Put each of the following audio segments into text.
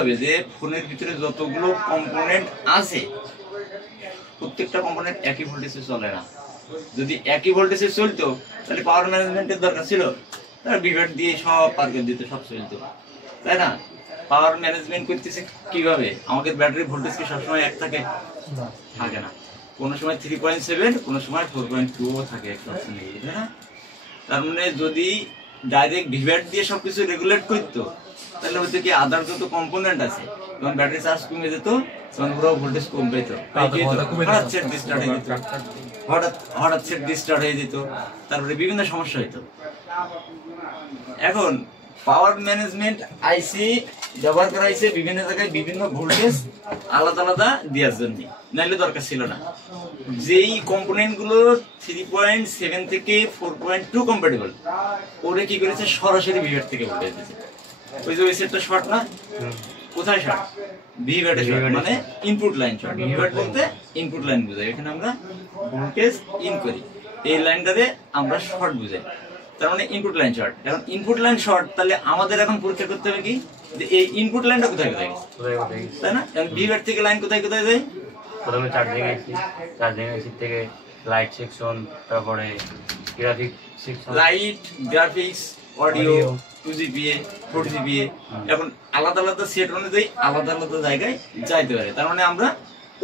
হবে যে ফোনের ভিতরে যতগুলো কম্পোনেন্ট আছে প্রত্যেকটা কম্পোনেন্ট একই ভোল্টেজে চলে না। যদি একই ভোল্টেজে চলতো তাহলে পাওয়ার ম্যানেজমেন্টের দরকার ছিল, তারা বিভাগ দিয়ে সব পার করে দিত, সব চলতো, তাই না? পাওয়ার ম্যানেজমেন্ট করতেছে কিভাবে? আমাদের ব্যাটারি ভোল্টেজ কি সবসময় এক থাকে? থাকে না, কোনো সময় 3.7, কোনো সময় 4.2 থাকে একটা অপশন, তাই না? তার মানে যদি ডাইরেক্ট ভিভ্যাট দিয়ে সবকিছু রেগুলেট করতো তাহলে হয়তো কি আদার যত কম্পোনেন্ট আছে যখন ব্যাটারি চার্জ কমে যেত তখন পুরো ভোল্টেজ কম পেত, হঠাৎ সেট ডিস্টার্ট হয়ে যেত, হঠাৎ সেট ডিস্টার্ট হয়ে যেত, তারপরে বিভিন্ন সমস্যা হইতো। এখন পাওয়ার ম্যানেজমেন্ট আইসি ব্যবহার করা হয়েছে বিভিন্ন জায়গায় বিভিন্ন ভোল্টেজ আলাদা আলাদা দেওয়ার জন্য, নাইলে দরকার ছিল না। যেই কম্পোনেন্ট গুলো 3.7 থেকে 4.2 কম্প্যাটিবল ওরে কি করেছে সরাসরি ভিভ্যাট থেকে ভোল্টেজ দিয়েছে। ওই যে ওই সেটটা শর্ট না, কোথায় শর্ট? ভিভ্যাটে শর্ট, মানে ইনপুট লাইন শর্ট। ভিভ্যাট বলতে ইনপুট লাইন বোঝায়, এখানে আমরা ভোল্টেজ ইন করি, এই লাইনটারে আমরা শর্ট বুঝাই, তার মানে ইনপুট লাইন শর্ট। এখন ইনপুট লাইন শর্ট, তাহলে আমাদের এখন পরীক্ষা করতে হবে কি যে এই ইনপুট লাইনটা কোথায় কোথায় গেছে, তাই না? এখন ভিভ্যাট থেকে লাইন কোথায় কোথায় যায়? প্রথমে চার্জিং এসি থেকে লাইট সেকশন, তারপরে graphic section, light, graphics, audio, 2GPA, 4GPA, এখন আলাদা আলাদা সেট অনুযায়ী আলাদা আলাদা জায়গায় যাইতে পারে। তার মানে আমরা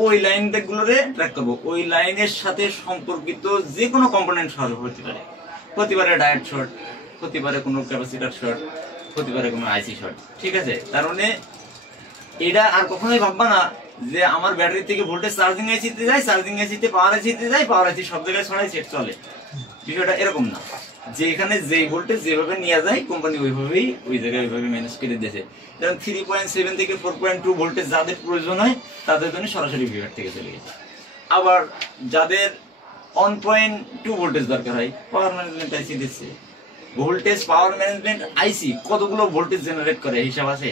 ওই লাইনগুলোরে ট্র্যাক করবো, ওই লাইনের সাথে সম্পর্কিত যে কোনো কম্পোনেন্ট শর্ট হতে পারে, হতে পারে ডায়োড শর্ট, হতে পারে কোনো ক্যাপাসিটর শর্ট, হতে পারে কোনো আইসি শর্ট, ঠিক আছে? তার মানে এটা আর কখনোই ভাববা না যে আমার ব্যাটারি থেকে ভোল্টেজ চার্জিং আইসিতে যায়, চার্জিং আইসিতে পাওয়ার আইসিতে যায়, পাওয়ার আইসি সব জায়গায় ছড়াই সেট চলে, বিষয়টা এরকম না। যে এখানে যে ভোল্টেজ যেভাবে নিয়ে যায় কোম্পানি ওইভাবেই ওই জায়গায় ওইভাবে ম্যানেজ করে দিয়েছে। যেমন 3.7 থেকে 4.2 ভোল্টেজ যাদের প্রয়োজন হয় তাদের জন্য সরাসরি ভিভ্যাট থেকে চলে গেছে। আবার যাদের 1.2 ভোল্টেজ দরকার হয় পাওয়ার ম্যানেজমেন্ট আইসি দিচ্ছে। ভোল্টেজ পাওয়ার ম্যানেজমেন্ট আইসি কতগুলো ভোল্টেজ জেনারেট করে হিসাব আছে?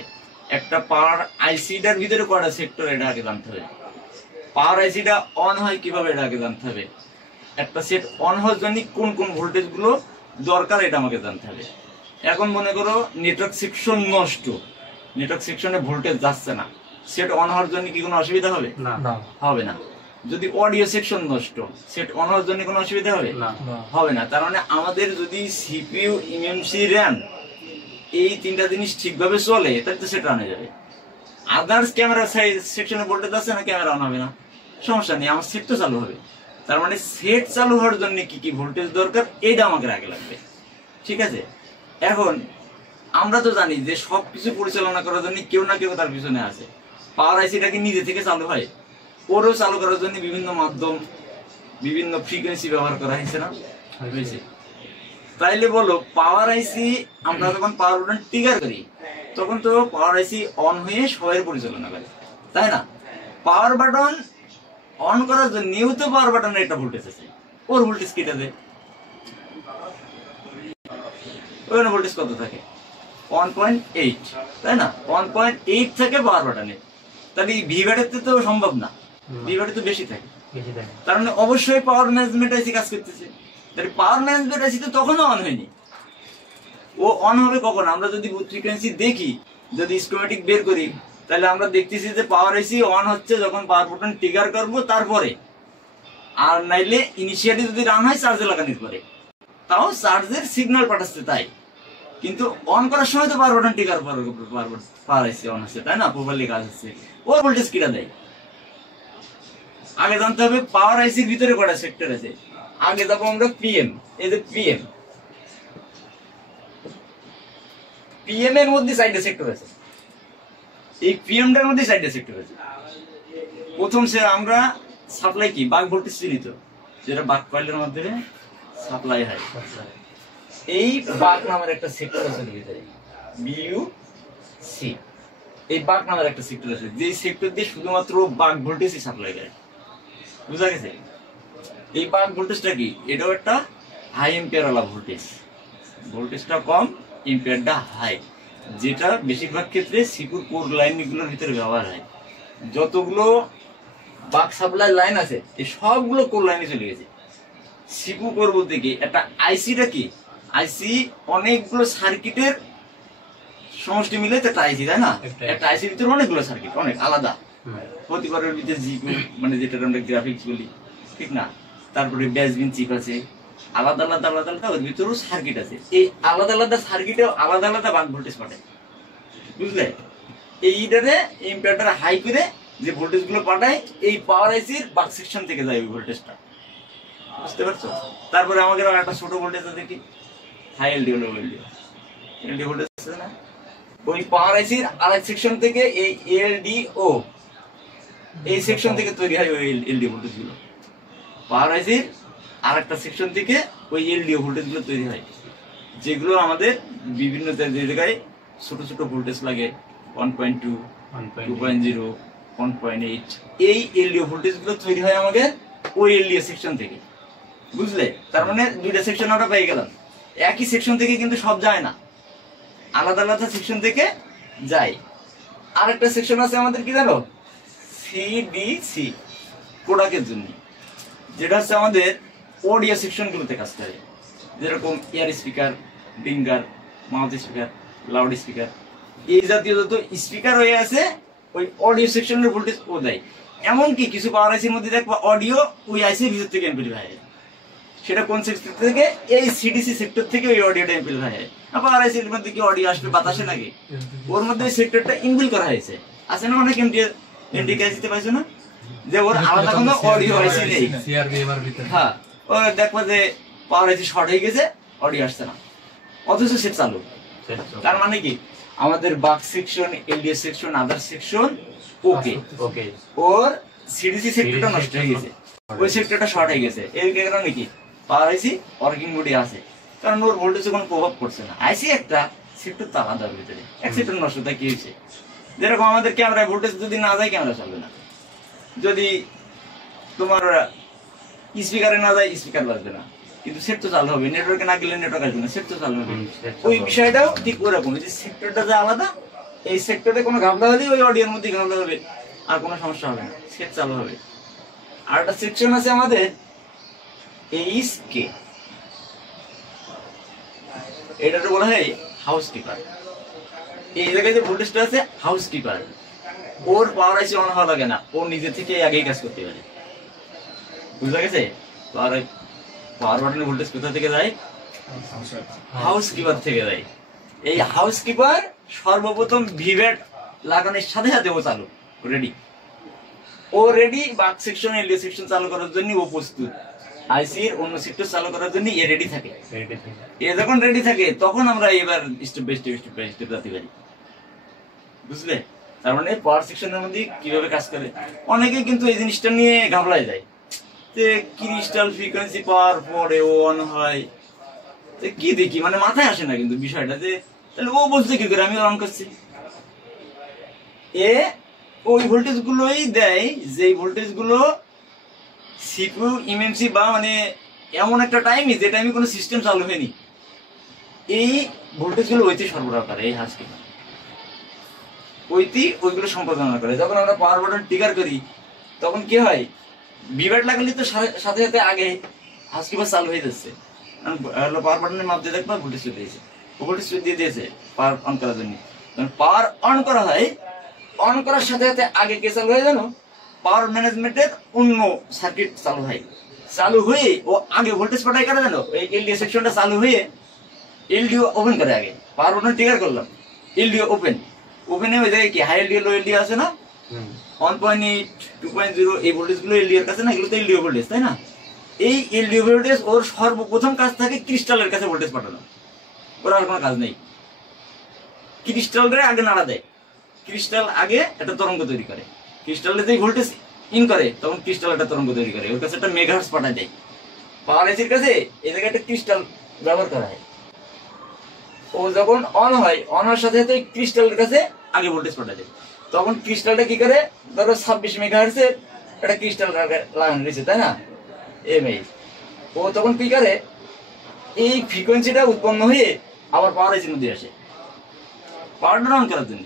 একটা পাওয়ার আইসিটার ভিতরে কয়টা সেক্টর এটা আগে জানতে হবে। পাওয়ার আইসিটা অন হয় কিভাবে এটা আগে জানতে হবে। একটা সেট অন হওয়ার জন্য কোন কোন ভোল্টেজ গুলো দরকার এটা আমাকে জানতে হবে। এখন মনে করো নেটওয়ার্ক সেকশন নষ্ট, নেটওয়ার্ক সেকশনে ভোল্টেজ যাচ্ছে না, সেট অন হওয়ার জন্য কি কোনো অসুবিধা হবে? না, হবে না। যদি অডিও সেকশন নষ্ট, সেট অন হওয়ার জন্য কোনো অসুবিধা হবে? না, হবে না। তার মানে আমাদের যদি সিপিইউ, এমএমসি, র্যাম এই তিনটা জিনিস ঠিকভাবে চলে তাহলে তো সেট অন হয়ে যাবে। আদার্স ক্যামেরা সেকশনে ভোল্টেজ আছে না, ক্যামেরা অন হবে না, সমস্যা নেই, আমার সেট তো চালু হবে। তার মানে সেট চালু হওয়ার জন্য কি কি ভোল্টেজ দরকার এইটা আমাকে আগে লাগবে, ঠিক আছে? এখন আমরা তো জানি যে সবকিছু পরিচালনা করার জন্য কেউ না কেউ তার পিছনে আছে। পাওয়ার আইসিটা কি নিজে থেকে চালু হয়? ওরও চালু করার জন্য বিভিন্ন মাধ্যম, বিভিন্ন ফ্রিকোয়েন্সি ব্যবহার করা হয়েছে না, হয়েছে? তাইলে বলো পাওয়ার আইসি আমরা যখন পাওয়ার বাটন ট্রিগার করি তখন তো পাওয়ার আইসি অন হয়ে সবাই পরিচালনা করে, তাই না? পাওয়ার বাটন অন করার জন্যও তো পাওয়ার বাটনের একটা ভোল্টেজ আছে, ওর ভোল্টেজ কেটে দেয়, ওখানে ভোল্টেজ কত থাকে? 1.8, তাই না? 1.8 থাকে পাওয়ার বাটনে, তাহলে ভিভ্যাটে তো সম্ভব না, ভিভ্যাটে তো বেশি থাকে। তার মানে অবশ্যই পাওয়ার ম্যানেজমেন্ট আইসি কাজ করতেছে। তাহলে পাওয়ার ম্যানেজমেন্ট আইসি তো তখনও অন হয়নি, ও অন হবে কখন? আমরা যদি ফ্রিকোয়েন্সি দেখি, যদি স্কিমেটিক বের করি, তাহলে আমরা দেখতেছি যে পাওয়ার আইসি অন হচ্ছে যখন পাওয়ার বাটন ট্রিগার করবো তারপরে, আর নাইলে ইনিশিয়ালি যদি রান হয় চার্জে লাগানোর পরে, তাও চার্জের সিগন্যাল পাঠাচ্ছে তাই, কিন্তু অন করার সময় তো power button trigger power IC on হচ্ছে, তাই না? প্রপারলি কাজ হচ্ছে, ওর ভোল্টেজ কিটা দেয় আগে জানতে হবে। পাওয়ার আইসির ভিতরে কয়টা সেক্টর আছে? আগে যাবো আমরা পিএম, এই যে পিএম, পিএম এর মধ্যে 4টা সেক্টর আছে, এই পিএমটার মধ্যে 4টা সেক্টর আছে। প্রথম সে আমরা সাপ্লাই কি বাক ভোল্টেজ চিহ্নিত, যেটা বাক কয়েলের মাধ্যমে সাপ্লাই হয়, এই বাক নামের একটা সেক্টর আছে ভিতরে, বিইউসি, এই বাক নামের একটা সেক্টর আছে, যে সেক্টর দিয়ে শুধুমাত্র বাক ভোল্টেজই সাপ্লাই করে, বুঝা গেছে? এই বাক ভোল্টেজটা কি? এটাও একটা হাই এম্পিয়ার ওয়ালা ভোল্টেজ, ভোল্টেজটা কম, এম্পিয়ারটা হাই, যেটা বেশিরভাগ ক্ষেত্রে সিপুর কোর লাইনগুলোর ভিতরে ব্যবহার হয়। যতগুলো বাক সাপ্লাই লাইন আছে এই সবগুলো কোর লাইনে চলে গেছে। সিপু কোর বলতে কি? একটা আইসিটা কি? আইসি অনেকগুলো সার্কিটের সমষ্টি মিলে তো একটা আইসি, তাই না? একটা আইসির ভিতরে অনেকগুলো সার্কিট, অনেক আলাদা প্রতিবারের ভিতরে জিপি মানে যেটা আমরা গ্রাফিক্স বলি, ঠিক না? তারপরে বেসবিন চিপ আছে, আলাদা আলাদা আলাদা আলাদা ওর ভিতরেও সার্কিট আছে। এই আলাদা আলাদা সার্কিটেও আলাদা আলাদা বাক ভোল্টেজ পাঠায়, বুঝলে? এইটারে ইম্পারেটর হাই করে যে ভোল্টেজ গুলো পাঠায় এই পাওয়ার আইসির বাক সেকশন থেকে যায় ওই ভোল্টেজটা, বুঝতে পারছো? তারপরে আমাদের একটা ছোট ভোল্টেজ আছে কি হাই এলডিও লো এলডিও, এলডিও ভোল্টেজ আছে না? ওই পাওয়ার আইসির আরেক সেকশন থেকে এই এলডিও এই সেকশন থেকে তৈরি হয় ওই এলডিও ভোল্টেজ গুলো। পাওয়ার আইসির আরেকটা সেকশন থেকে ওই এলডিও ভোল্টেজ গুলো তৈরি হয়, যেগুলো আমাদের বিভিন্ন জায়গায় ছোট ছোট ভোল্টেজ লাগে 1.2, 2.0, 1.8। এই এলডিও ভোল্টেজ গুলো তৈরি হয় আমাদের ওই এলডিও সেকশন থেকে, বুঝলে? তার মানে দুইটা সেকশন আমরা পেয়ে গেলাম। একই সেকশন থেকে কিন্তু সব যায় না, আলাদা আলাদা সেকশন থেকে যায়। আরেকটা সেকশন আছে আমাদের কি জানো, সিডিসি প্রোডাক্টের জন্য, যেটা হচ্ছে আমাদের অডিও সেকশন গুলোতে কাজ করে, যেরকম এয়ার স্পিকার, ডিঙ্গার, মাউথ স্পিকার, লাউড স্পিকার, এই জাতীয় যত স্পিকার হয়ে আছে ওই অডিও সেকশনের ভোল্টেজ ও দেয়। এমনকি কিছু পাওয়ার আইসির মধ্যে দেখবা অডিও ওই আইসির ভিতর থেকে এমপ্লিফাই হয়, সেটা কোন সেক্টর থেকে? এই সিডিসি সেক্টর থেকে ওই অডিওটা এমপ্লিফাই হয়। পাওয়ার আইসির মধ্যে কি অডিও আসবে বাতাসে নাকি? ওর মধ্যে ওই সেক্টরটা ইনবিল্ড করা হয়েছে, আছে না? অনেক এমডি আইসিতে পাইছো না যে ওর আলাদা কোনো অডিও আইসি নেই। হ্যাঁ, ও দেখবা যে পাওয়ার আইসি শর্ট হয়ে গেছে, অডিও আসছে না, অথচ সেট চালু। তার মানে কি আমাদের বাক সেকশন, এলডিও সেকশন, আদার সেকশন ওকে, ওর সিডিসি সেক্টরটা নষ্ট হয়ে গেছে, ওই সেক্টরটা শর্ট হয়ে গেছে। এর কারণে কি পাওয়ার আইসি ওয়ার্কিং মোডে আছে, কারণ ওর ভোল্টেজে কোনো প্রভাব পড়ছে না। আইসি একটা, সেক্টর তো আলাদা, ভিতরে এক সেক্টর নষ্ট, তাই কি হয়েছে? যেরকম আমাদের ক্যামেরায় ভোল্টেজ যদি না যায় ক্যামেরা চলবে না, যদি তোমার স্পিকারে না যায় স্পিকার বাজবে না, কিন্তু সেট তো চালু হবে। নেটওয়ার্কে না গেলে নেটওয়ার্ক আসবে না, সেট তো চালু হবে। ওই বিষয়টাও ঠিক ওরকম, যে সেক্টরটা যে আলাদা, এই সেক্টরে কোনো ঘাবলা হলে ওই অডিওর মধ্যে ঘাবলা হবে, আর কোনো সমস্যা হবে না, সেট চালু হবে। আর একটা সেকশন আছে আমাদের এইচকে, এটাকে বলা হয় হাউস কিপার। এই জায়গায় যে ভোল্টেজটা আছে house keeper, or power IC on হওয়া লাগে না, ও নিজে থেকে আগেই কাজ করতে পারে, বুঝা গেছে? পাওয়ার বাটনের ভোল্টেজ কোথা থেকে যায়? হাউস কিপার থেকে যায়। এই হাউস কিপার সর্বপ্রথম ভিভ্যাট লাগানোর সাথে সাথে ও চালু রেডি, ও রেডি। বাক সেকশন, এলডিও সেকশন চালু করার জন্য ও প্রস্তুত, আইসির অন্য সেক্টর চালু করার জন্য এ রেডি থাকে। এ যখন রেডি থাকে তখন আমরা এবার স্টেপ বাই স্টেপ যেতে পারি, বুঝলে? তার মানে পাওয়ার সেকশনের মধ্যে কিভাবে কাজ করে, অনেকে কিন্তু এই জিনিসটা নিয়ে ঘাবড়ায় যায় যে ক্রিস্টাল ফ্রিকোয়েন্সি পাওয়ার পরে অন হয়, কি দেখি মানে মাথায় আসে না কিন্তু বিষয়টা, যে তাহলে ও বলছে কি করে আমি অন করছি। এ ওই ভোল্টেজ গুলোই দেয় যে ভোল্টেজ গুলো সিপিইউ এমএমসি বা মানে এমন একটা টাইমই যে টাইমে কোনো সিস্টেম চালু হয়নি, এই ভোল্টেজ গুলো ওইতে সরবরাহ করে। এই হাজকে ওইগুলো সম্পাদনা করে। যখন আমরা পাওয়ার বাটন ট্রিগার করি তখন কি হয়, ভিভ্যাট লাগালে তো সাথে সাথে আগে হাউসকিপার চালু হয়ে যাচ্ছে, পাওয়ার বাটনের মাপ দিয়ে দেখবা ভোল্টেজ চলে দিয়েছে, ভোল্টেজ দিয়ে দিয়েছে পাওয়ার অন করার জন্য। পাওয়ার অন করা হয়, অন করার সাথে সাথে আগে কে চালু হয়ে জানো? পাওয়ার ম্যানেজমেন্টের অন্য সার্কিট চালু হয়, চালু হয়ে ও আগে ভোল্টেজ পাঠায় করে জানো, এই এলডিও সেকশনটা চালু হয়ে এলডিও ওপেন করে। আগে পাওয়ার বাটন ট্রিগার করলাম, এলডিও ওপেনে ওই জায়গায় কি হাই এলডিও লো এলডিও আছে না, 1.8, 2.0 এই ভোল্টেজ গুলো এলডিওর কাছে না, এগুলো তো এলডিও ভোল্টেজ, তাই না? এই এলডিও ভোল্টেজ ওর সর্বপ্রথম কাজ থাকে ক্রিস্টালের কাছে ভোল্টেজ পাঠানো, ওর আর কোনো কাজ নেই। ক্রিস্টালরে আগে নাড়া দেয়, ক্রিস্টাল আগে একটা তরঙ্গ তৈরি করে, ক্রিস্টালে যেই ভোল্টেজ ইন করে তখন ক্রিস্টাল একটা তরঙ্গ তৈরি করে, ওর কাছে একটা মেগাহার্টজ পাঠায় দেয়। পাওয়ার আইসির কাছে এই জায়গায় একটা ক্রিস্টাল ব্যবহার করা হয়, ও যখন অন হয়, অন হওয়ার সাথে সাথে ক্রিস্টালের কাছে আগে ভোল্টেজ পাঠায় দেয়। তখন ক্রিস্টালটা কি করে, ধরো 26 মেগাহার্টজের একটা ক্রিস্টাল লাগানো রয়েছে, তাই না? এমএই ও তখন কি করে, এই ফ্রিকোয়েন্সিটা উৎপন্ন হয়ে আবার পাওয়ার আইসির মধ্যে আসে পাওয়ারটা অন করার জন্য।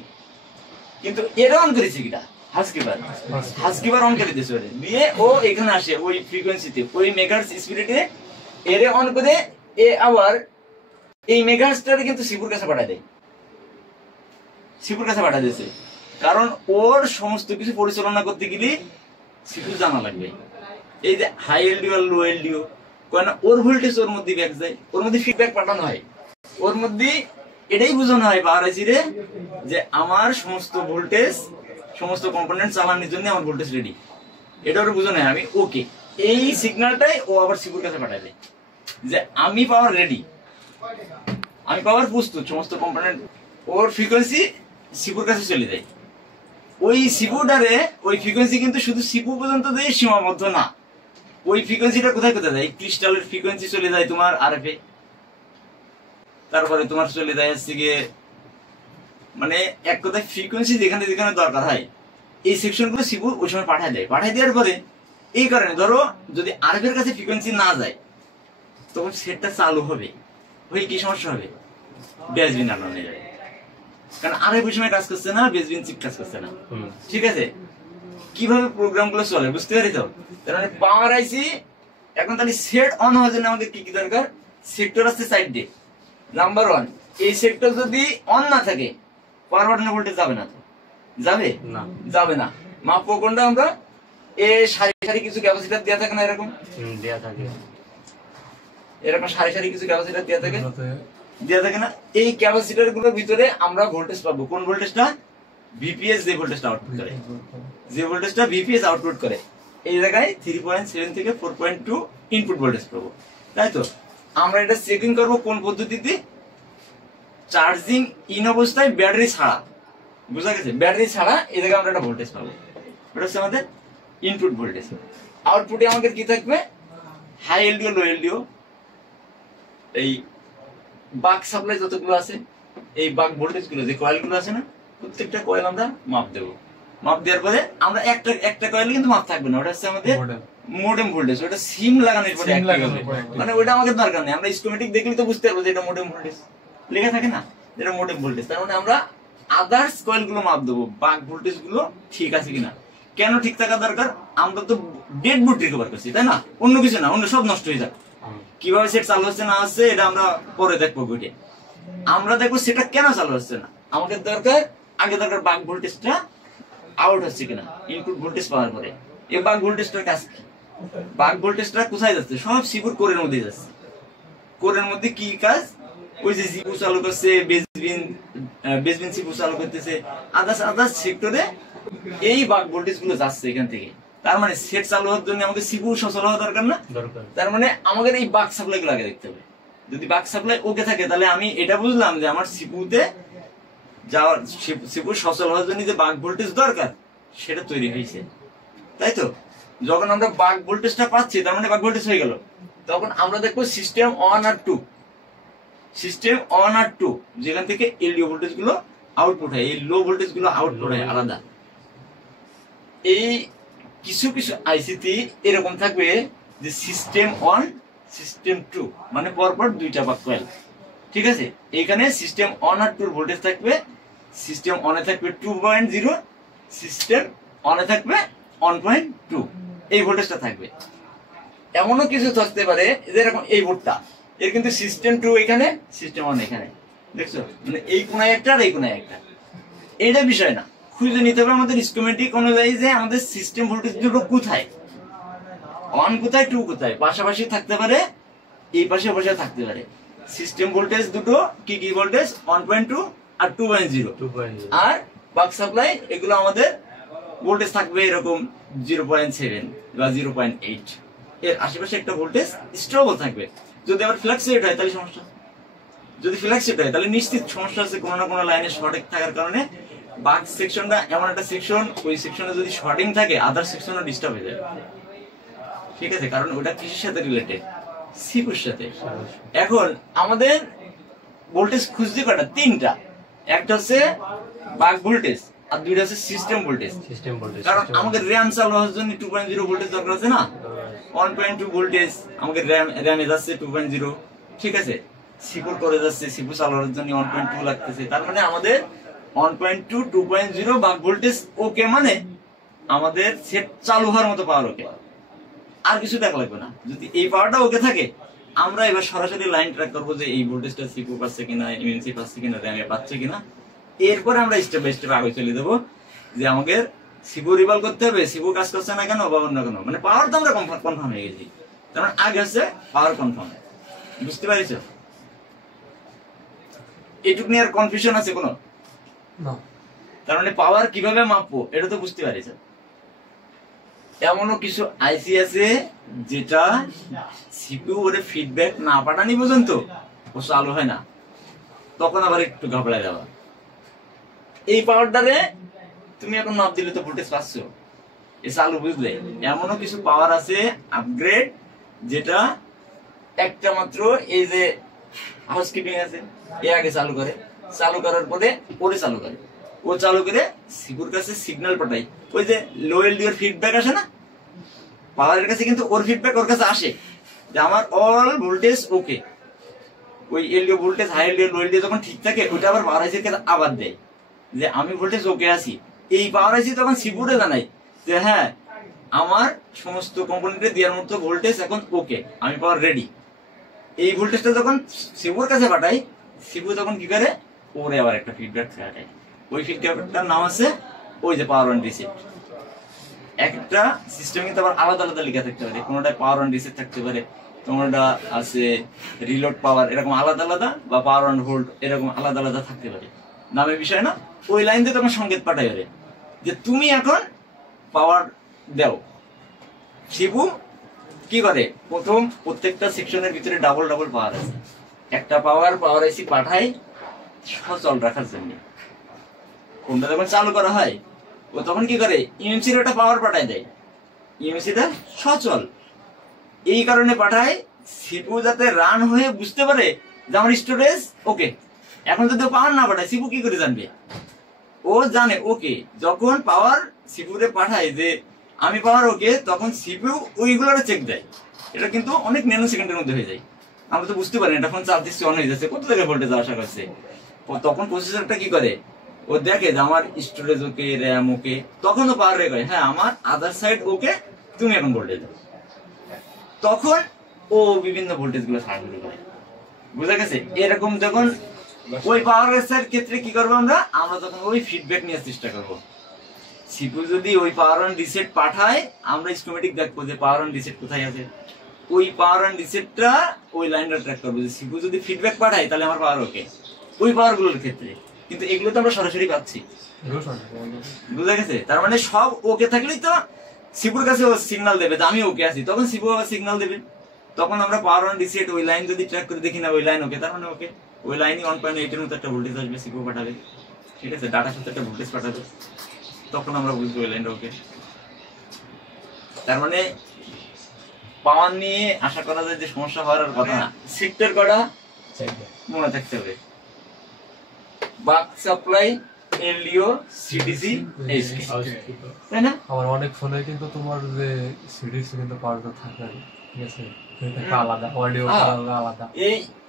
কিন্তু এরা অন করেছে কিটা, হাউসকিপার অন করে দিয়েছে, দিয়ে ও এখানে আসে ওই ফ্রিকোয়েন্সিতে, ওই মেগাহার্টজ স্পিডে এরে অন করে এ আবার এই মেগাহার্টজটারে কিন্তু সিপুর কাছে পাঠায় দেয়। সিপুর কাছে পাঠা দিয়েছে, কারণ ওর সমস্ত কিছু পরিচালনা করতে গেলে সিপু জানা লাগবে। এই যে হাই এলডিও আর লো এলডিও, কারণ ওর ভোল্টেজ ওর মধ্যে ব্যাক যায়, ওর মধ্যে ফিডব্যাক পাঠানো হয়, ওর মধ্যে এটাই বোঝানো হয় পাওয়ার আইসিরে যে আমার সমস্ত ভোল্টেজ, সমস্ত কম্পোনেন্ট চালানোর জন্য আমার ভোল্টেজ রেডি, এটা ওর বোঝানো হয় আমি ওকে। এই সিগন্যালটাই ও আবার সিপুর কাছে পাঠাবে যে আমি পাওয়ার রেডি, আমি পাওয়ার প্রস্তুত, সমস্ত কম্পোনেন্ট। ওর ফ্রিকোয়েন্সি সিপুর কাছে চলে যায়। ওই সিপুটারে ওই ফ্রিকোয়েন্সি কিন্তু শুধু সিপু পর্যন্ত দিয়ে সীমাবদ্ধ না, ওই ফ্রিকোয়েন্সিটা কোথায় কোথায় যায়, ক্রিস্টালের ফ্রিকোয়েন্সি চলে যায় তোমার আরএফে, তারপরে তোমার চলে যায় হচ্ছে গিয়ে মানে এক কথায় ফ্রিকোয়েন্সি যেখানে যেখানে দরকার হয় এই সেকশনগুলো সিপু ওই সময় পাঠায় দেয়। পাঠায় দেওয়ার পরে এই কারণে ধরো যদি আরএফের কাছে ফ্রিকোয়েন্সি না যায় তখন সেটটা চালু হবে, হয়ে কি সমস্যা হবে, বেসবিন আনানো যাবে, কারণ আরএফ ওই সময় কাজ করছে না, বেসবিন চিপ কাজ করছে না। ঠিক আছে, কিভাবে প্রোগ্রাম গুলো চলে বুঝতে পারি তো। তার মানে পাওয়ার আইসি এখন তাহলে সেট অন হওয়ার জন্য আমাদের কি কি দরকার, সেক্টর আছে সাইড ডে নাম্বার 1, এই সেক্টর যদি অন না থাকে পাওয়ার বাটনের ভোল্টেজ যাবে না, তো যাবে না, যাবে না। মাপবো কোনটা আমরা, এ সারি সারি কিছু ক্যাপাসিটর দেয়া থাকে না, এরকম দেয়া থাকে, এরকম সারি সারি কিছু ক্যাপাসিটর দেয়া থাকে, দেয়া থাকে না। এই ক্যাপাসিটর গুলোর ভিতরে আমরা ভোল্টেজ পাবো, কোন ভোল্টেজটা, ভিপিএস, যে ভোল্টেজটা আউটপুট করে, যে ভোল্টেজটা ভিপিএস আউটপুট করে, এই জায়গায় 3.7 থেকে 4.2 ইনপুট ভোল্টেজ পাবো, তাই তো। আমরা এটা চেকিং করব কোন পদ্ধতিতে, চার্জিং ইন অবস্থায় ব্যাটারি ছাড়া, বুঝা গেছে, ব্যাটারি ছাড়া এই জায়গায় আমরা একটা ভোল্টেজ পাবো, এটা হচ্ছে আমাদের ইনপুট ভোল্টেজ। আউটপুটে আমাদের কি থাকবে, হাই এলডিও লো এলডিও, এই বাক সাপ্লাই যতগুলো আছে, এই বাক ভোল্টেজ গুলো যে কয়েল গুলো আছে না, প্রত্যেকটা কয়েল আমরা মাপ দেবো। মাপ দেওয়ার পরে আমরা একটা কয়েল কিন্তু মাপ থাকবে না, ওটা হচ্ছে আমাদের মোডেম ভোল্টেজ, ওটা সিম লাগানোর পরে মানে ওটা আমাদের দরকার নেই, আমরা স্কিমেটিক দেখলে তো বুঝতে পারবো যে এটা মোডেম ভোল্টেজ, লেখা থাকে না এটা মোডেম ভোল্টেজ। তার মানে আমরা আদার্স কয়েল গুলো মাপ দেবো, বাক ভোল্টেজ গুলো ঠিক আছে কিনা। কেন ঠিক থাকা দরকার, আমরা তো ডেড বুট রিকভার করছি, তাই না, অন্য কিছু না, অন্য সব নষ্ট হয়ে যাক। কিভাবে সেট চালু হচ্ছে না হচ্ছে এটা আমরা পরে দেখবো বইটে, আমরা দেখবো সেটা কেন চালু হচ্ছে না। আমাদের দরকার আগে দরকার বাক ভোল্টেজটা আউট হচ্ছে কিনা, ইনপুট ভোল্টেজ পাওয়ার পরে এই বাক ভোল্টেজটার কাজ কি, বাক ভোল্টেজটা কোথায় যাচ্ছে, সব সিপুর কোরের মধ্যে যাচ্ছে। কোরের মধ্যে কি কাজ, ওই যে সিপু চালু করছে, বেসবিন সিপু চালু করতেছে, আদার্স সেক্টরে এই বাক ভোল্টেজ গুলো যাচ্ছে এখান থেকে। তার মানে সেট চালু হওয়ার জন্য আমাকে সিপু সচল হওয়া দরকার না, তার মানে আমাদের এই বাক সাপ্লাই গুলো আগে দেখতে হবে। যদি বাক সাপ্লাই ওকে থাকে তাহলে আমি এটা বুঝলাম যে আমার সিপুতে যাওয়ার, সিপু সচল হওয়ার জন্য যে বাক ভোল্টেজ দরকার সেটা তৈরি হয়েছে, তাই তো। যখন আমরা বাক ভোল্টেজটা পাচ্ছি তার মানে বাক ভোল্টেজ হয়ে গেল, তখন আমরা দেখবো সিস্টেম 1 আর 2, সিস্টেম 1 আর 2 যেখান থেকে এলডিও ভোল্টেজ গুলো আউটপুট হয়, এই লো ভোল্টেজ গুলো আউটপুট হয় আলাদা। এই কিছু কিছু আইসিতে এরকম থাকবে যে সিস্টেম 1 সিস্টেম 2 মানে পরপর দুইটা বাক কয়েল, ঠিক আছে। এখানে সিস্টেম 1 আর 2 এর ভোল্টেজ থাকবে, সিস্টেম 1 এ থাকবে 2.0, সিস্টেম 1 এ থাকবে 1.2, এই ভোল্টেজটা থাকবে। এমনও কিছু থাকতে পারে যেরকম এই বোর্ডটা, এর কিন্তু সিস্টেম 2 এখানে, সিস্টেম 1 এখানে, দেখছো, মানে এই কোনায় একটা আর এই কোনায় একটা। এইটা বিষয় না, খুঁজে নিতে হবে আমাদের স্কিমেটিক অনুযায়ী যে আমাদের সিস্টেম ভোল্টেজ দুটো কোথায়, 1 কোথায় 2 কোথায়, পাশাপাশি থাকতে পারে, এই পাশে পাশে থাকতে পারে। সিস্টেম ভোল্টেজ দুটো কি কি ভোল্টেজ, 1.2 আর 2.0, আর বাক সাপ্লাই এগুলো আমাদের ভোল্টেজ থাকবে এরকম 0.7 বা 0.8, এর আশেপাশে একটা ভোল্টেজ স্টেবল থাকবে। যদি আবার ফ্লাকচুয়েট হয় তাহলে সমস্যা, যদি ফ্লাকচুয়েট হয় তাহলে নিশ্চিত সমস্যা আছে, কোনো না কোনো লাইনে শর্টিং থাকার কারণে। বাক সেকশনটা এমন একটা সেকশন, ওই সেকশনে যদি শর্টিং থাকে আদার সেকশনও ডিস্টার্ব হয়ে যাবে, ঠিক আছে, কারণ ওটা কিসের সাথে রিলেটেড, সিপুর সাথে। এখন আমাদের ভোল্টেজ খুঁজতে কটা, তিনটা, একটা হচ্ছে বাক ভোল্টেজ আর দুইটা হচ্ছে সিস্টেম ভোল্টেজ। কারণ আমাদের র্যাম চালু হওয়ার জন্য 2.0 ভোল্টেজ দরকার আছে না, 1.2 ভোল্টেজ আমাদের র্যামে যাচ্ছে 2.0, ঠিক আছে। সিপুর করে যাচ্ছে, সিপু চালু হওয়ার জন্য 1.2 লাগতেছে, তার মানে আমাদের 1.2 2.0 বাক ভোল্টেজ ওকে, মানে আমাদের সেট চালু হওয়ার মতো পাওয়ার ওকে, আর কিছু দেখা লাগবে না। যদি এই পাওয়ারটা ওকে থাকে আমরা এবার সরাসরি লাইন ট্র্যাক করবো যে এই ভোল্টেজটা সিপু পাচ্ছে কিনা, এমএনসি পাচ্ছে কিনা, র্যামে পাচ্ছে কিনা, এরপরে আমরা স্টেপ বাই স্টেপ আগে চলে যাবো যে আমাকে সিপু রিভলভ করতে হবে, সিপু কাজ করছে না কেন বা অন্য কেন, মানে পাওয়ার তো আমরা কনফার্ম হয়ে গেছি, তার মানে আগে হচ্ছে পাওয়ার কনফার্ম। বুঝতে পারিস? এইটুকু নিয়ে আর কনফিউশন আছে কোনো? তার মানে পাওয়ার কিভাবে মাপবো এটা তো বুঝতে পারিস। এমনও কিছু আইসি আছে যেটা সিপিইউ ওরে ফিডব্যাক না পাঠানি পর্যন্ত ও চালু হয় না, তখন আবার একটু ঘাবড়ায় যাওয়া। এই পাওয়ারটারে তুমি এখন মাপ দিলে তো ভোল্টেজ পাচ্ছ, এ চালু, বুঝলে? এমনও কিছু পাওয়ার আছে আপগ্রেড যেটা একটা মাত্র এই যে হাউসকিপিং আছে এ আগে চালু করে, চালু করার পরে ওরে চালু করে, ও চালু করে সিপুর কাছে সিগন্যাল পাঠাই। ওই যে লো এলডিও ফিডব্যাক আসে না পাওয়ারের কাছে, কিন্তু ওর ফিডব্যাক ওর কাছে আসে যে আমার অল ভোল্টেজ ওকে। ওই এলডিও ভোল্টেজ হাই এলডিও লো এলডিও যখন ঠিক থাকে ওটা আবার পাওয়ার আইসির কাছে আবার দেয় যে আমি ভোল্টেজ ওকে আছি। এই পাওয়ার আইসি তখন সিপুরে জানাই যে হ্যাঁ আমার সমস্ত কম্পোনেন্টে দেওয়ার মতো ভোল্টেজ এখন ওকে, আমি পাওয়ার রেডি। এই ভোল্টেজটা যখন সিপুর কাছে পাঠাই, সিপু তখন কি করে ওরে আবার একটা ফিডব্যাক পাঠায়। ওই ফিডব্যাকটার নাম আছে ওই যে পাওয়ার অন রিসেট। একটা সিস্টেম কিন্তু আবার আলাদা আলাদা লেখা থাকতে পারে, কোনোটা পাওয়ার অন রিসেট থাকতে পারে, কোনোটা আছে রিলোড পাওয়ার এরকম আলাদা আলাদা, বা পাওয়ার অন হোল্ড এরকম আলাদা আলাদা থাকতে পারে, নামের বিষয় না। ওই লাইন দিয়ে তখন সংকেত পাঠাই ওরে যে তুমি এখন পাওয়ার দাও। শিবু কি করে প্রথম প্রত্যেকটা সেকশনের ভিতরে ডাবল ডাবল পাওয়ার আছে, একটা পাওয়ার আইসি পাঠাই সচল রাখার জন্য। কোনটা যখন চালু করা হয় ও তখন কি করে ইএমসির একটা পাওয়ার পাঠায় দেয়, ইএমসিটা সচল। এই কারণে পাঠায় সিপু যাতে রান হয়ে বুঝতে পারে যে আমার স্টোরেজ ওকে। এখন যদি পাওয়ার না পাঠায় সিপু কি করে জানবে? ও জানে ওকে, যখন পাওয়ার সিপুরে পাঠায় যে আমি পাওয়ার ওকে, তখন সিপিইউ ওইগুলোরে চেক দেয়। এটা কিন্তু অনেক ন্যানো সেকেন্ডের মধ্যে হয়ে যায়, আমরা তো বুঝতে পারি না। তখন চার্জ দিচ্ছি অন হয়ে যাচ্ছে, কত জায়গায় ভোল্টেজ আসা করছে। তখন প্রসেসরটা কি করে ও দেখে যে আমার স্টোরেজ ওকে, র্যাম ওকে, তখন ও পাওয়ার রেখে হ্যাঁ আমার আদার সাইড ওকে, তুমি এখন ভোল্টেজ দাও। তখন ও বিভিন্ন ভোল্টেজ গুলো ছাড়া শুরু করে। বুঝা গেছে? এরকম যখন ওই পাওয়ার এর ক্ষেত্রে কি করবো আমরা তখন ওই ফিডব্যাক নেওয়ার চেষ্টা করবো। সিপিইউ যদি ওই পাওয়ার অন রিসেট পাঠায়, আমরা স্কিমেটিক দেখবো যে পাওয়ার অন রিসেট কোথায় আছে, ওই পাওয়ার অন রিসেটটা ওই লাইনটা ট্র্যাক করবো। যে সিপিইউ যদি ফিডব্যাক পাঠায় তাহলে আমার পাওয়ার ওকে ওই পাওয়ার গুলোর ক্ষেত্রে, কিন্তু এগুলো তো আমরা সরাসরি পাচ্ছি। বুঝা গেছে? তার মানে সব ওকে থাকলেই তো সিপুর কাছে ও সিগন্যাল দেবে যে আমি ওকে আছি, তখন সিপু সিগন্যাল দেবে। তখন আমরা পাওয়ার অন রিসেট ওই লাইন যদি ট্র্যাক করে দেখি না ওই লাইন ওকে, তার মানে ওকে। ওই লাইনই 1.8 এর মতো একটা ভোল্টেজ আসবে, সিপু পাঠাবে, ঠিক আছে, ডাটার সাথে একটা ভোল্টেজ পাঠাবে, তখন আমরা বুঝবো ওই লাইনটা ওকে। তার মানে পাওয়ার নিয়ে আশা করা যায় যে সমস্যা হওয়ার কথা না। সেক্টর কটা মনে থাকতে হবে, বাক সাপ্লাই, এলডিও, সিটিসি, এইচসি, তাই না? আমার অনেক ফোনে কিন্তু তোমার যে সিটিসি কিন্তু পাওয়ারটা থাকে, ঠিক আছে, আলাদা অডিও আলাদা।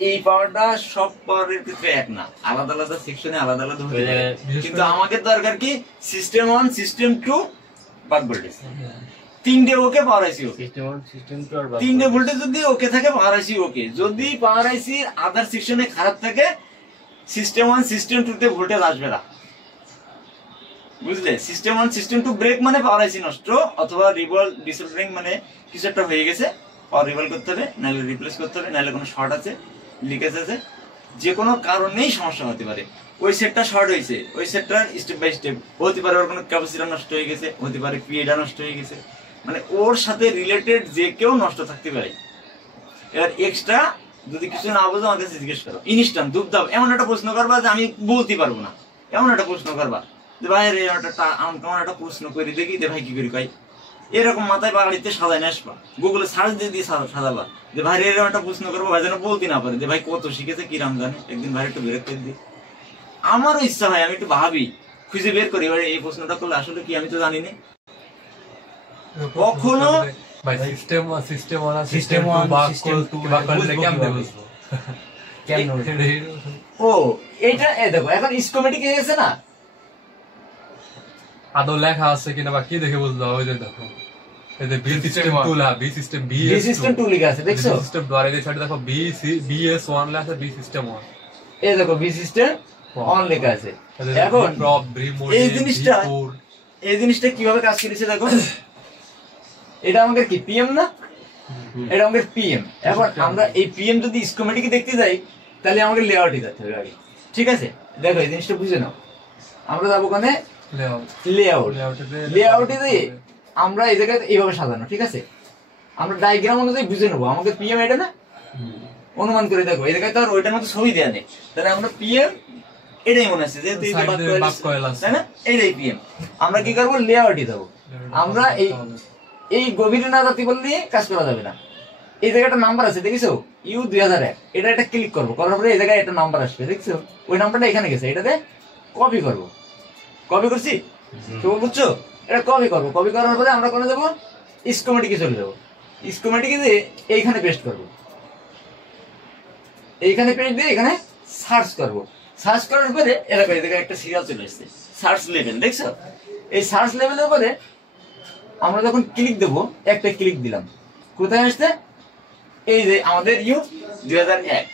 এই পাওয়ারটা সব পাওয়ারের ক্ষেত্রে এক না, আলাদা আলাদা সেকশনে আলাদা আলাদা হয়ে যায়। কিন্তু আমাদের দরকার কি সিস্টেম 1 সিস্টেম 2 বাক ভোল্টেজ, তিনটে ওকে পাওয়ার আইসি ওকে, সিস্টেম 1 সিস্টেম 2 আর তিনটে ভোল্টেজ যদি ওকে থাকে পাওয়ার আইসি ওকে। যদি পাওয়ার আইসি আদার সেকশনে খারাপ থাকে সিস্টেম 1 সিস্টেম 2 তে ভোল্টেজ আসবে না, বুঝলে? সিস্টেম 1 সিস্টেম 2 ব্রেক মানে পাওয়ার আইসি নষ্ট, অথবা রিভলভ ডিসঅর্ডারিং মানে কিছু একটা হয়ে গেছে, পাওয়ার রিভলভ করতে হবে, নাহলে রিপ্লেস করতে হবে, নাহলে কোনো শর্ট আছে, লিকেজ আছে, যে কোনো কারণেই সমস্যা হতে পারে। ওই সেটটা শর্ট হয়েছে, ওই সেটটার স্টেপ বাই স্টেপ হতে পারে ওর কোনো ক্যাপাসিটর নষ্ট হয়ে গেছে, হতে পারে পিএডা নষ্ট হয়ে গেছে, মানে ওর সাথে রিলেটেড যে কেউ নষ্ট থাকতে পারে। এবার এক্সট্রা যদি কিছু না বোঝো আমার কাছে জিজ্ঞেস করো, ইনস্ট্যান্ট দুবদাব এমন একটা প্রশ্ন করবা যে আমি বলতে পারবো না, এমন একটা প্রশ্ন করবা যে ভাই রে কেমন একটা প্রশ্ন করে দেখি যে ভাই কি করি কই, এরকম মাথায় বাড়িতে সাজায় নিয়ে আসবা, গুগলে সার্চ দিয়ে দিয়ে সাজাবা যে ভাই এরকম একটা প্রশ্ন করবো, ভাই যেন বলতে না পারে যে ভাই কত শিখেছে কিরাম জানে, একদিন ভাই একটু বের করে দিই। আমারও ইচ্ছা হয় আমি একটু ভাবি, খুঁজে বের করি এবারে এই প্রশ্নটা করলে আসলে কি আমি তো জানি না। কখনো ভাই সিস্টেম 1 বাক করলে কেমন দেবো কেন? ও এইটা দেখো এখন স্কিমেটিক হয়ে গেছে না, আদৌ লেখা আছে কিনা বা কি দেখে বুঝলো? ওই যে দেখো এই যে বি সিস্টেম 2 লা, বি সিস্টেম সিস্টেম 2 লেখা আছে, দেখছো? সিস্টেম দ্বারা এই সাইডে দেখো বিএস1 লেখা আছে, বি সিস্টেম 1, এই দেখো বি সিস্টেম অন লেখা আছে। এখন এই জিনিসটা কিভাবে কাজ করেছে দেখো, এটা আমাদের কি পিএম না, এটা আমাদের পিএম। এখন আমরা এই পিএম যদি স্কিমেটিক দেখতে যাই তাহলে আমাকে লেআউটে যেতে হবে আগে, ঠিক আছে? দেখো এই জিনিসটা বুঝে নাও, আমরা যাবো ওখানে লেআউটে দিয়ে আমরা এই জায়গায় এইভাবে সাজানো, ঠিক আছে? আমরা ডায়াগ্রাম অনুযায়ী বুঝে নেবো আমাকে পিএম এটা না, অনুমান করে দেখো এই জায়গায় তো আর ওইটার মতো ছবি দেওয়া নেই, তাহলে আমরা পিএম এটাই মনে আছে যেহেতু তাই না, এটাই পিএম। আমরা কি করবো, লেআউটে যাবো। আমরা এই গভীরে না যাতে বললে কাজ করা যাবে না। এই জায়গায় একটা নাম্বার আছে দেখেছো, ইউ 2001, এটা একটা ক্লিক করবো, করার পরে এই জায়গায় একটা নাম্বার আসবে দেখছো, ওই নাম্বারটা এখানে গেছে, এটাতে কপি করবো। কপি করছি তো বুঝছো, এটা কপি করবো। কপি করার পরে আমরা কোনে যাবো, স্কিমেটিকে চলে যাবো। স্কিমেটিকে দিয়ে এইখানে পেস্ট করবো, এইখানে পেস্ট দিয়ে এখানে সার্চ করবো। সার্চ করার পরে এরকম এই জায়গায় একটা সিরিয়াল চলে আসছে, সার্চ লেভেল দেখছো। এই সার্চ লেভেলের পরে আমরা যখন ক্লিক দেবো, একটা ক্লিক দিলাম, কোথায় আসছে, এই যে আমাদের ইউ 2001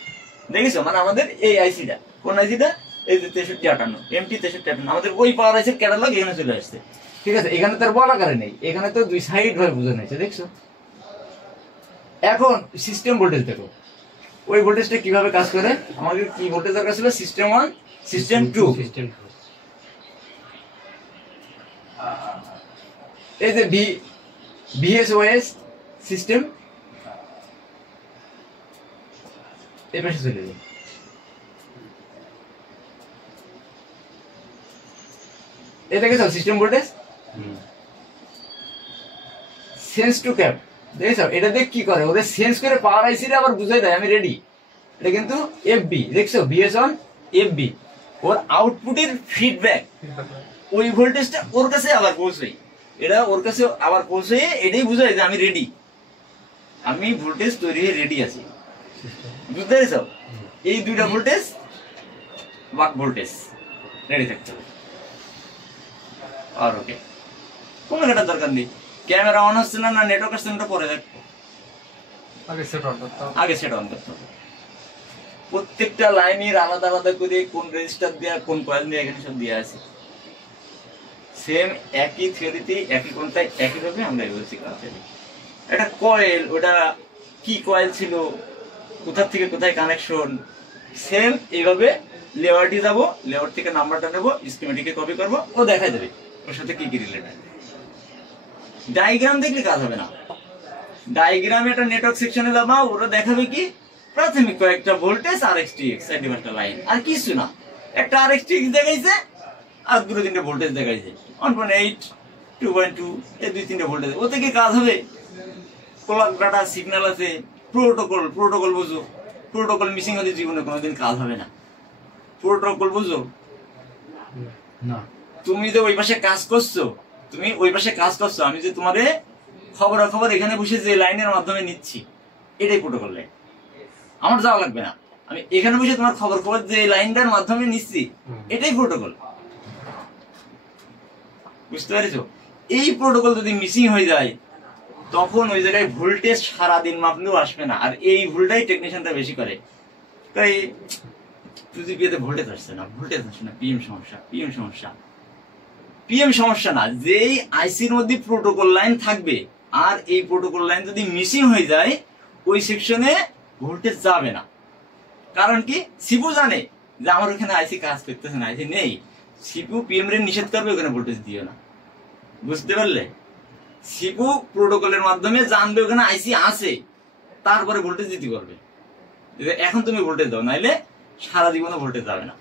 দেখেছো, মানে আমাদের এই আইসিটা, কোন আইসিটা, এই যে 6358 MT 6358, আমাদের ওই পাওয়ার আইসির ক্যাটালগ এখানে চলে আসছে, ঠিক আছে? এখানে তার বড় আকারে নেই, এখানে তো দুই সাইড ভাবে বোঝানো হয়েছে দেখছো। এখন সিস্টেম ভোল্টেজ দেখো, ওই ভোল্টেজটা কিভাবে কাজ করে, আমাদের কি ভোল্টেজ দরকার ছিল, সিস্টেম 1 সিস্টেম 2। এই যে VSOS সিস্টেম এই পাশে চলে যায়, এটা দেখেছো system voltage, sense to cap দেখেছো। এটা দেখ কি করে, ওদের সেন্স করে পাওয়ার আইসি আবার বুঝাই দেয় আমি রেডি। এটা কিন্তু FB দেখছো, VS1 FB, ওর আউটপুটের ফিডব্যাক ওই ভোল্টেজটা ওর কাছে আবার পৌঁছাই, এটা ওর কাছে আবার পৌঁছে এটাই বুঝায় যে আমি রেডি, আমি ভোল্টেজ তৈরি হয়ে রেডি আছি, বুঝতে পেরেছো? এই দুইটা ভোল্টেজ বাক ভোল্টেজ রেডি থাকতে হবে। আর ওকে, কোনো কাটার দরকার নেই, ক্যামেরা অন হচ্ছে না, না নেটওয়ার্ক আসছে না, পরে দেখো, আগে সেট অন করতে হবে। প্রত্যেকটা লাইনের আলাদা আলাদা করে কোন রেজিস্টার দেওয়া, কোন কয়েল দেওয়া, এখানে সব দেওয়া আছে। সেম একই থিওরিতে একই কোনটাই একই ভাবে আমরা এগুলো শিখাচ্ছি। এটা কয়েল, ওটা কি কয়েল ছিল, কোথা থেকে কোথায় কানেকশন, সেম এইভাবে লেআউটে যাব, লেআউট থেকে নাম্বারটা নেব, স্কিমেটিকে কপি করব, ও দেখাই দেবে ওর সাথে কি কি রিলেটেড। ডায়াগ্রাম দেখলে কাজ হবে না, ডায়াগ্রামে একটা নেটওয়ার্ক সেকশনে যাবা, ওরা দেখাবে কি প্রাথমিক কয়েকটা ভোল্টেজ আর XTX সাইডে লাইন, আর কিছু না। একটা আর XTX দেখাইছে আর দুটো তিনটে ভোল্টেজ দেখাইছে, 1.8 2.2 এই দুই তিনটে ভোল্টেজ, ও থেকে কাজ হবে? ক্লক ডাটা সিগন্যাল আছে, প্রোটোকল বুঝো, প্রোটোকল মিসিং হলে জীবনে কোনোদিন কাজ হবে না। প্রোটোকল বুঝো না, তুমি যে ওই পাশে কাজ করছো, আমি যে তোমারে খবর এখানে বসে যে লাইনের মাধ্যমে নিচ্ছি, এটাই প্রোটোকল লাইন। আমার যাওয়া লাগবে না, আমি এখানে বসে তোমার খবর যে লাইনটার মাধ্যমে নিচ্ছি, এটাই প্রোটোকল, বুঝতে পারছো? এই প্রোটোকল যদি মিসিং হয়ে যায় তখন ওই জায়গায় ভোল্টেজ সারাদিন মাপলেও আসবে না, আর এই ভুলটাই টেকনিশিয়ানরা বেশি করে। তাই যদি বিয়েতে ভোল্টেজ আসছে না, পিএম সমস্যা না, যেই আইসির মধ্যে প্রোটোকল লাইন থাকবে আর এই প্রোটোকল লাইন যদি মিসিং হয়ে যায় ওই সেকশনে ভোল্টেজ যাবে না। কারণ কি, সিপু জানে যে আমার ওখানে আইসি কাজ করতেছে না, আইসি নেই, সিপু পিএম রে নিষেধ করবে ওখানে ভোল্টেজ দিও না, বুঝতে পারলে? সিপু প্রোটোকলের মাধ্যমে জানবে ওখানে আইসি আছে, তারপরে ভোল্টেজ দিতে পারবে। এখন তুমি ভোল্টেজ দাও, নাইলে সারা জীবনে ভোল্টেজ যাবে না।